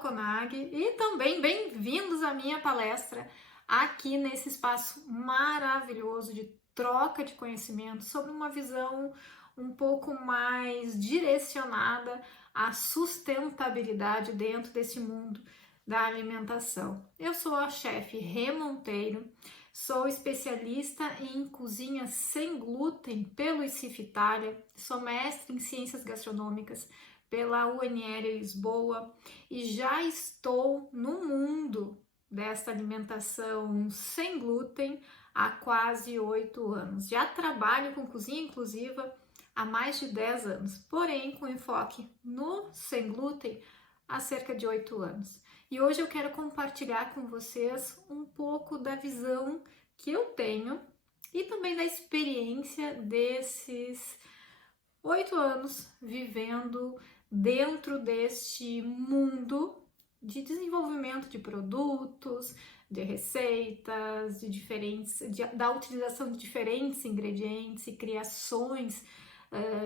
Conag e também bem-vindos à minha palestra aqui nesse espaço maravilhoso de troca de conhecimento sobre uma visão um pouco mais direcionada à sustentabilidade dentro desse mundo da alimentação. Eu sou a chefe Rê Monteiro, sou especialista em cozinha sem glúten pelo ICF Itália, sou mestre em ciências gastronômicas pela UNL Lisboa e já estou no mundo desta alimentação sem glúten há quase 8 anos. Já trabalho com cozinha inclusiva há mais de 10 anos, porém com enfoque no sem glúten há cerca de 8 anos. E hoje eu quero compartilhar com vocês um pouco da visão que eu tenho e também da experiência desses 8 anos vivendo dentro deste mundo de desenvolvimento de produtos, de receitas, da utilização de diferentes ingredientes e criações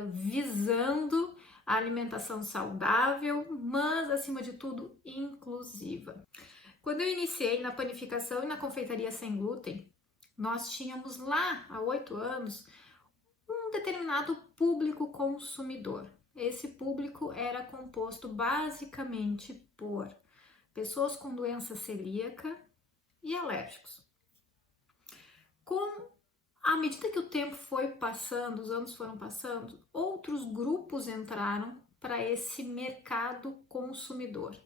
visando a alimentação saudável, mas acima de tudo inclusiva. Quando eu iniciei na panificação e na confeitaria sem glúten, nós tínhamos lá há 8 anos um determinado público consumidor. Esse público era composto basicamente por pessoas com doença celíaca e alérgicos. À medida que o tempo foi passando, os anos foram passando, outros grupos entraram para esse mercado consumidor.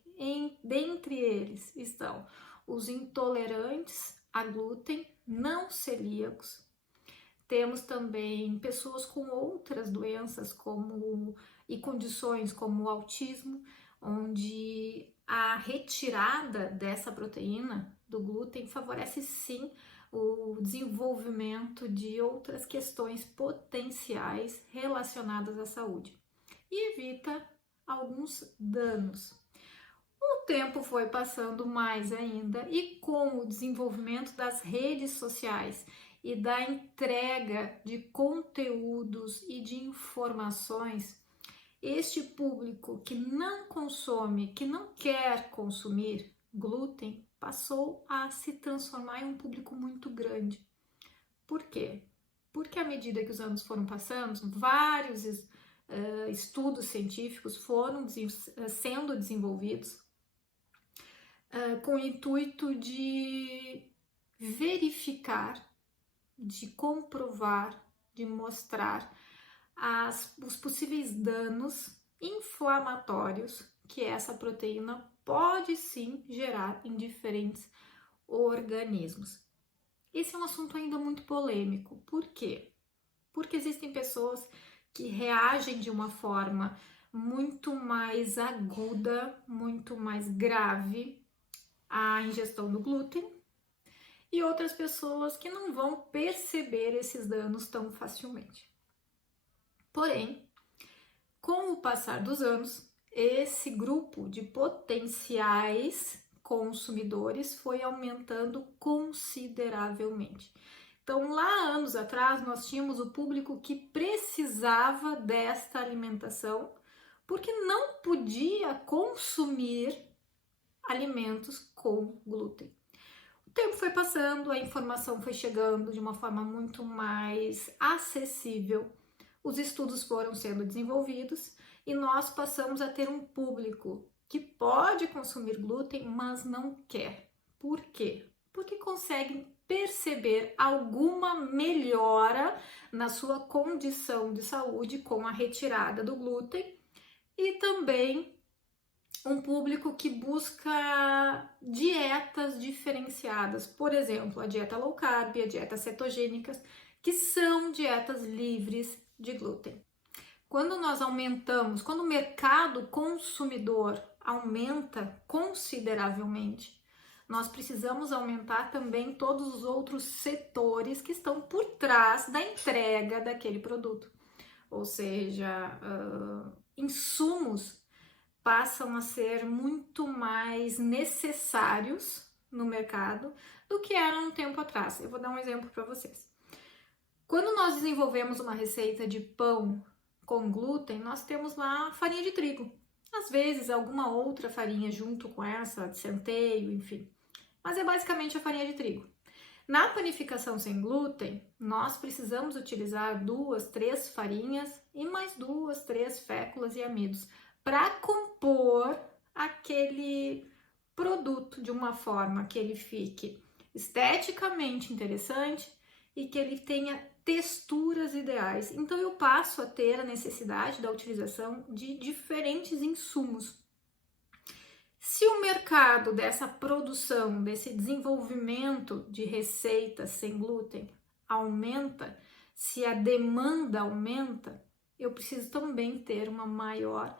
Dentre eles estão os intolerantes a glúten, não celíacos. Temos também pessoas com outras doenças e condições como o autismo, onde a retirada dessa proteína do glúten favorece sim o desenvolvimento de outras questões potenciais relacionadas à saúde e evita alguns danos. O tempo foi passando mais ainda e com o desenvolvimento das redes sociais e da entrega de conteúdos e de informações, este público que não consome, que não quer consumir glúten, passou a se transformar em um público muito grande. Por quê? Porque à medida que os anos foram passando, vários estudos científicos foram sendo desenvolvidos com o intuito de verificar, de comprovar, de mostrar os possíveis danos inflamatórios que essa proteína pode sim gerar em diferentes organismos. Esse é um assunto ainda muito polêmico. Por quê? Porque existem pessoas que reagem de uma forma muito mais aguda, muito mais grave à ingestão do glúten e outras pessoas que não vão perceber esses danos tão facilmente. Porém, com o passar dos anos, esse grupo de potenciais consumidores foi aumentando consideravelmente. Então, lá anos atrás, nós tínhamos o público que precisava desta alimentação porque não podia consumir alimentos com glúten. O tempo foi passando, a informação foi chegando de uma forma muito mais acessível, os estudos foram sendo desenvolvidos e nós passamos a ter um público que pode consumir glúten, mas não quer. Por quê? Porque conseguem perceber alguma melhora na sua condição de saúde com a retirada do glúten e também um público que busca dietas diferenciadas, por exemplo, a dieta low carb, a dieta cetogênicas, que são dietas livres de glúten. Quando o mercado consumidor aumenta consideravelmente, nós precisamos aumentar também todos os outros setores que estão por trás da entrega daquele produto. Ou seja, insumos passam a ser muito mais necessários no mercado do que eram um tempo atrás. Eu vou dar um exemplo para vocês. Quando nós desenvolvemos uma receita de pão com glúten, nós temos lá farinha de trigo. Às vezes alguma outra farinha junto com essa, de centeio, enfim. Mas é basicamente a farinha de trigo. Na panificação sem glúten, nós precisamos utilizar 2, 3 farinhas e mais 2, 3 féculas e amidos para compor aquele produto de uma forma que ele fique esteticamente interessante e que ele tenha texturas ideais. Então eu passo a ter a necessidade da utilização de diferentes insumos. Se o mercado dessa produção, desse desenvolvimento de receitas sem glúten aumenta, se a demanda aumenta, eu preciso também ter uma maior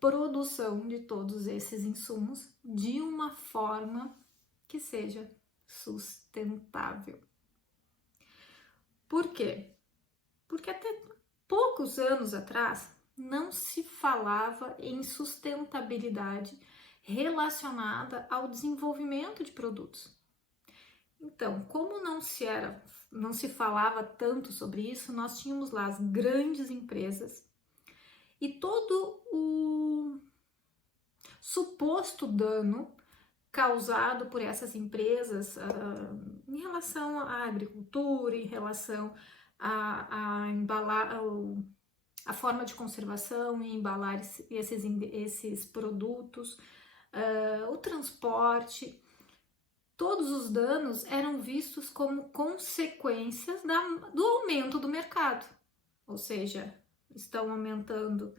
produção de todos esses insumos de uma forma que seja sustentável. Por quê? Porque até poucos anos atrás não se falava em sustentabilidade relacionada ao desenvolvimento de produtos. Então, como não se falava tanto sobre isso, nós tínhamos lá as grandes empresas e todo o suposto dano causado por essas empresas em relação à agricultura, em relação a embalar, a forma de conservação e embalar esses produtos, o transporte, todos os danos eram vistos como consequências do aumento do mercado, ou seja, estão aumentando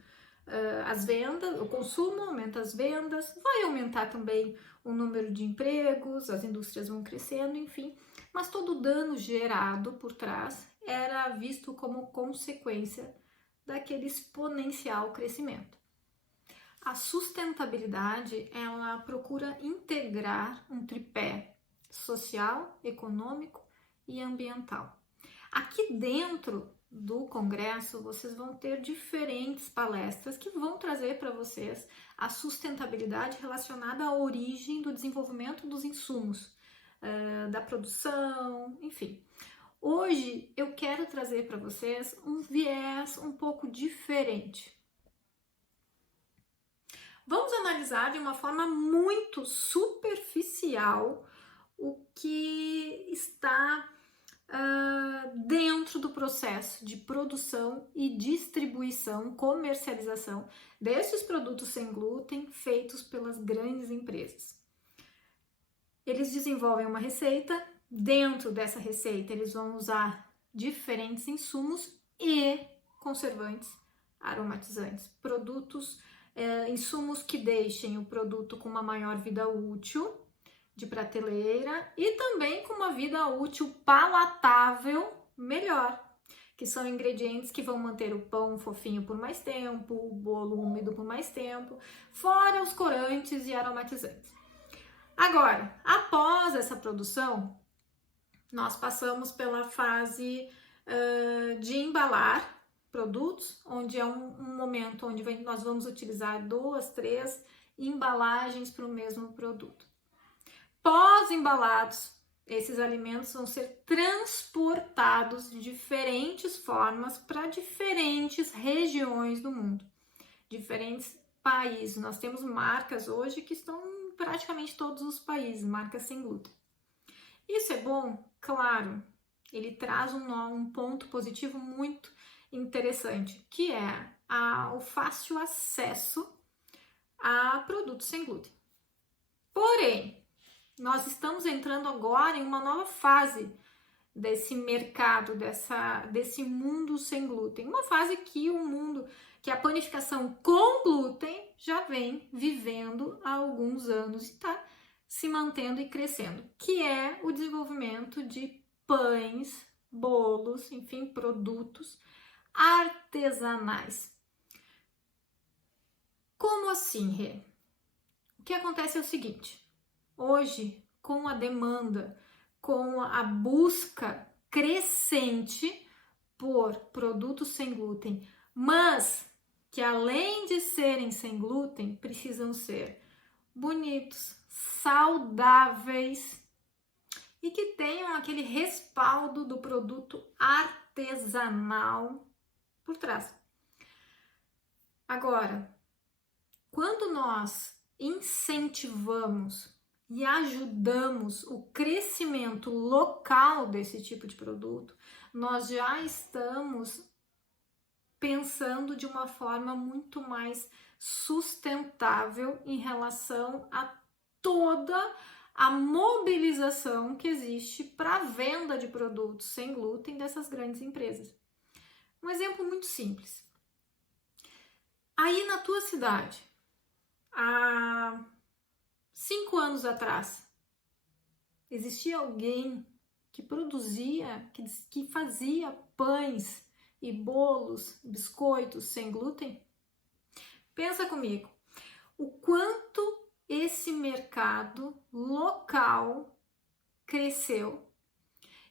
as vendas, o consumo aumenta as vendas, vai aumentar também o número de empregos, as indústrias vão crescendo, enfim, mas todo o dano gerado por trás era visto como consequência daquele exponencial crescimento. A sustentabilidade, ela procura integrar um tripé social, econômico e ambiental. Aqui dentro do congresso, vocês vão ter diferentes palestras que vão trazer para vocês a sustentabilidade relacionada à origem do desenvolvimento dos insumos, da produção, enfim. Hoje eu quero trazer para vocês um viés um pouco diferente. Vamos analisar de uma forma muito superficial o que está dentro do processo de produção e distribuição, comercialização desses produtos sem glúten feitos pelas grandes empresas. Eles desenvolvem uma receita, dentro dessa receita eles vão usar diferentes insumos e conservantes, aromatizantes, produtos, insumos que deixem o produto com uma maior vida útil, de prateleira e também com uma vida útil palatável melhor, que são ingredientes que vão manter o pão fofinho por mais tempo, o bolo úmido por mais tempo, fora os corantes e aromatizantes. Agora, após essa produção, nós passamos pela fase de embalar produtos, onde é um momento onde nós vamos utilizar 2, 3 embalagens para o mesmo produto. Pós-embalados, esses alimentos vão ser transportados de diferentes formas para diferentes regiões do mundo, diferentes países. Nós temos marcas hoje que estão em praticamente todos os países, marcas sem glúten. Isso é bom? Claro, ele traz um ponto positivo muito interessante, que é o fácil acesso a produtos sem glúten. Porém, nós estamos entrando agora em uma nova fase desse mercado, desse mundo sem glúten. Uma fase que a panificação com glúten já vem vivendo há alguns anos e está se mantendo e crescendo, que é o desenvolvimento de pães, bolos, enfim, produtos artesanais. Como assim, Rê? O que acontece é o seguinte: hoje, com a demanda, com a busca crescente por produtos sem glúten, mas que além de serem sem glúten, precisam ser bonitos, saudáveis e que tenham aquele respaldo do produto artesanal por trás. Agora, Quando nós incentivamos e ajudamos o crescimento local desse tipo de produto, nós já estamos pensando de uma forma muito mais sustentável em relação a toda a mobilização que existe para a venda de produtos sem glúten dessas grandes empresas. Um exemplo muito simples. Aí na tua cidade, há 5 anos atrás, existia alguém que produzia, que fazia pães e bolos, biscoitos sem glúten? Pensa comigo, o quanto esse mercado local cresceu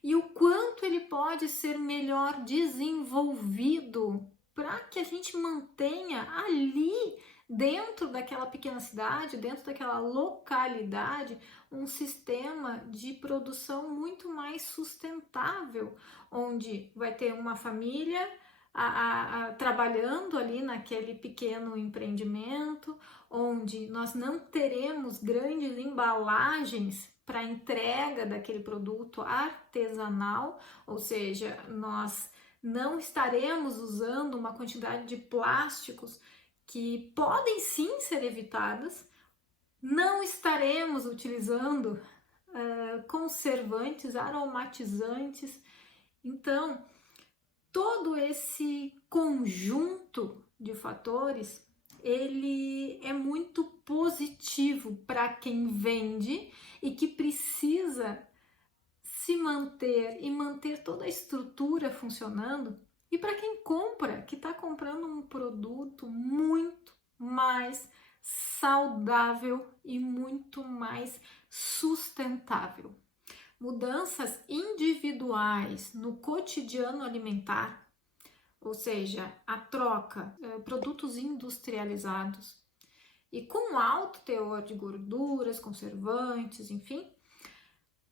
e o quanto ele pode ser melhor desenvolvido para que a gente mantenha ali dentro daquela pequena cidade, dentro daquela localidade, um sistema de produção muito mais sustentável, onde vai ter uma família trabalhando ali naquele pequeno empreendimento, onde nós não teremos grandes embalagens para entrega daquele produto artesanal, ou seja, nós não estaremos usando uma quantidade de plásticos que podem sim ser evitadas, não estaremos utilizando conservantes, aromatizantes. Então, todo esse conjunto de fatores, ele é muito positivo para quem vende e que precisa se manter e manter toda a estrutura funcionando, e para quem compra, que está comprando um produto muito mais saudável e muito mais sustentável. Mudanças individuais no cotidiano alimentar, ou seja, a troca de produtos industrializados e com alto teor de gorduras, conservantes, enfim,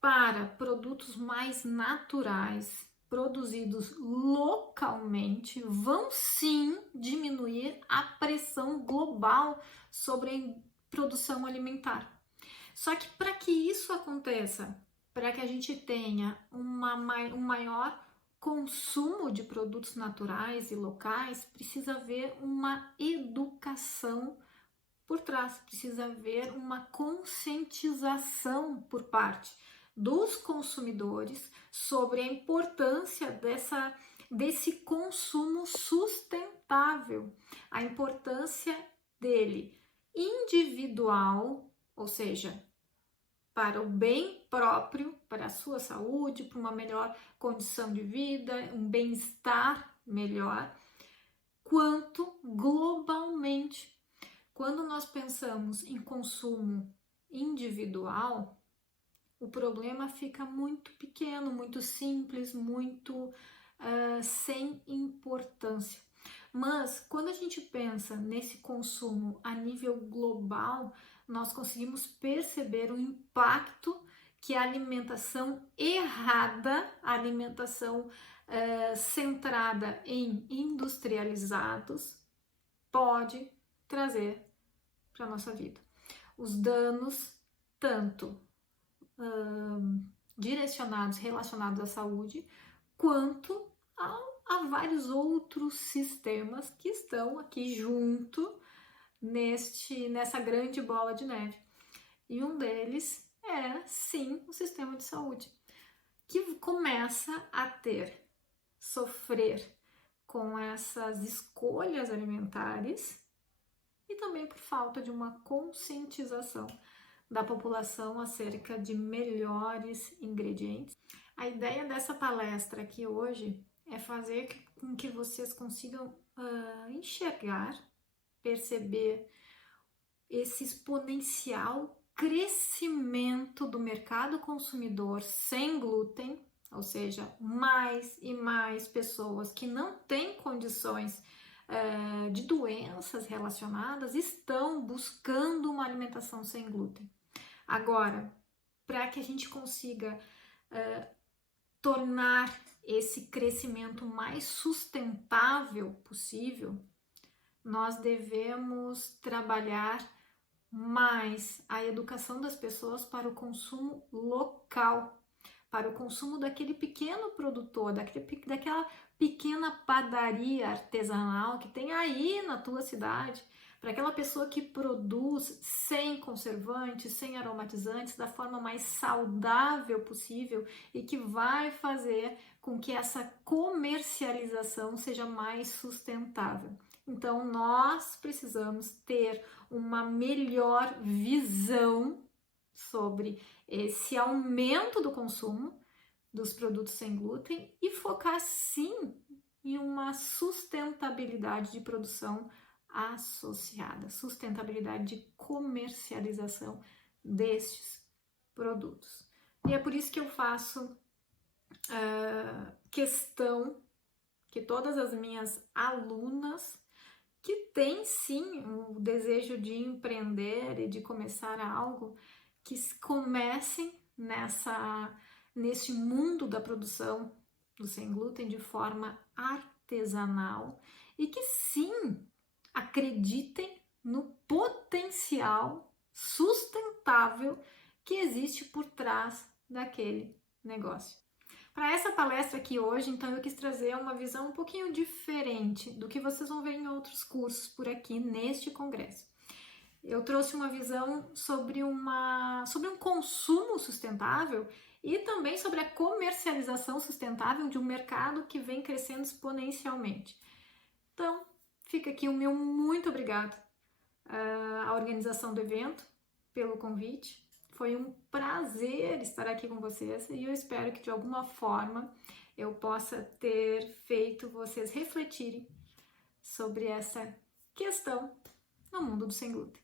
para produtos mais naturais, produzidos localmente, vão sim diminuir a pressão global sobre a produção alimentar. Só que para que isso aconteça, para que a gente tenha um maior consumo de produtos naturais e locais, precisa haver uma educação por trás, precisa haver uma conscientização por parte dos consumidores sobre a importância desse consumo sustentável, a importância dele individual, ou seja, para o bem próprio, para a sua saúde, para uma melhor condição de vida, um bem-estar melhor, quanto globalmente. Quando nós pensamos em consumo individual, o problema fica muito pequeno, muito simples, muito sem importância. Mas quando a gente pensa nesse consumo a nível global, nós conseguimos perceber o impacto que a alimentação errada, a alimentação centrada em industrializados, pode trazer para a nossa vida. Os danos, tanto direcionados, relacionados à saúde, quanto a vários outros sistemas que estão aqui junto nessa grande bola de neve. E um deles é, sim, o sistema de saúde, que começa a sofrer com essas escolhas alimentares e também por falta de uma conscientização da população acerca de melhores ingredientes. A ideia dessa palestra aqui hoje é fazer com que vocês consigam enxergar, perceber esse exponencial crescimento do mercado consumidor sem glúten, ou seja, mais e mais pessoas que não têm condições de doenças relacionadas estão buscando uma alimentação sem glúten. Agora, para que a gente consiga tornar esse crescimento mais sustentável possível, nós devemos trabalhar mais a educação das pessoas para o consumo local, para o consumo daquele pequeno produtor, daquela pequena padaria artesanal que tem aí na tua cidade, para aquela pessoa que produz sem conservantes, sem aromatizantes, da forma mais saudável possível e que vai fazer com que essa comercialização seja mais sustentável. Então, nós precisamos ter uma melhor visão sobre esse aumento do consumo dos produtos sem glúten e focar sim em uma sustentabilidade de produção associada, sustentabilidade de comercialização destes produtos. E é por isso que eu faço questão que todas as minhas alunas que têm sim o desejo de empreender e de começar algo, que comecem nesse mundo da produção do sem glúten de forma artesanal e que sim acreditem no potencial sustentável que existe por trás daquele negócio. Para essa palestra aqui hoje, então, eu quis trazer uma visão um pouquinho diferente do que vocês vão ver em outros cursos por aqui neste congresso. Eu trouxe uma visão sobre um consumo sustentável e também sobre a comercialização sustentável de um mercado que vem crescendo exponencialmente. Então, fica aqui o meu muito obrigado à organização do evento pelo convite. Foi um prazer estar aqui com vocês e eu espero que de alguma forma eu possa ter feito vocês refletirem sobre essa questão no mundo do sem glúten.